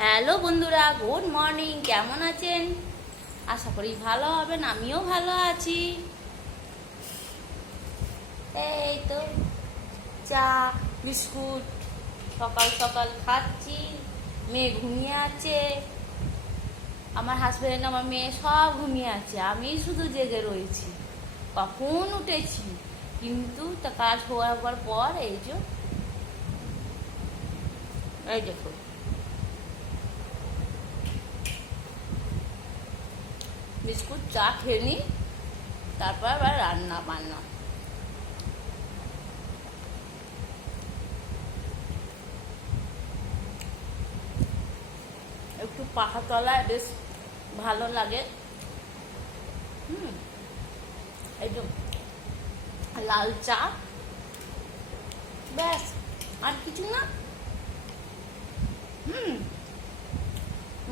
Hello বন্ধুরা, good morning. কেমন আছেন? আশা করি ভালো হবেন। আমিও ভালো আছি। এই তো চা বিস্কুট সকাল সকাল খাচ্ছি। মেয়ে ঘুমিয়ে আছে, আমার হাজবেন্ড আমার মেয়ে সব ঘুমিয়ে আছে, আমি শুধু জেগে রয়েছি। কখন উঠেছি, কিন্তু তা কাজ হওয়ার পর এই দেখো বিস্কুট চা খেয়ে নিই, তারপর আবার রান্না বান্না। একটু পাখা তলায় বেশ ভালো লাগে। একটু লাল চা, ব্যাস, আর কিছু না।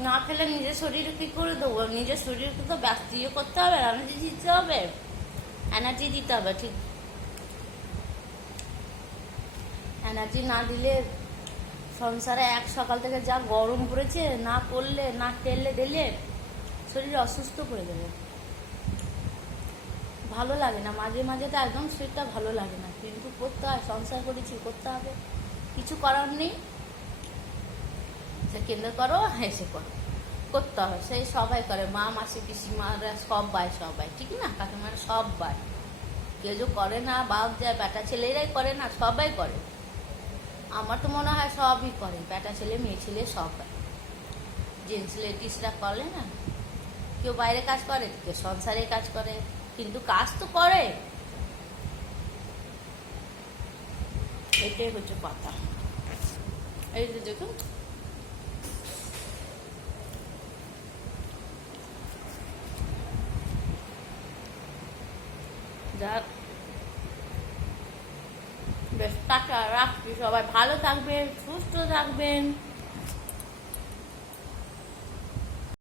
না খেলে নিজের শরীরে কি করে দেবো? নিজের শরীরকে তো ব্যস্ত করতে হবে, এনার্জি দিতে হবে, এনার্জি দিতে হবে। ঠিক, এনার্জি না দিলে সংসারে এক সকাল থেকে যা গরম পড়েছে, না করলে না খেলে দিলে শরীর অসুস্থ করে দেবে। ভালো লাগে না, মাঝে মাঝে তো একদম শরীরটা ভালো লাগে না, কিন্তু করতে হয়, সংসার করেছি, করতে হবে, কিছু করার নেই। সে কেন্দ্র করো, হেসে করো, করতে হবে। সেই সবাই করে, মা মাসি পিসিমারা সবাই ঠিক না, কাকিমারা সবাই। কেউ যে করে না, বাপ যায়, বেটা ছেলেরাই করে না, সবাই করে। আমার তো মনে হয় সবই করে, বেটা ছেলে মেয়ে ছেলে সবাই। জেন্টস লেডিসরা করে না, কেউ বাইরে কাজ করে, কেউ সংসারে কাজ করে, কিন্তু কাজ তো করে। এটাই হচ্ছে কথা। এই যে দেখুন, যাক, বেশ টাটা, রাখছি। সবাই ভালো থাকবেন, সুস্থ থাকবেন।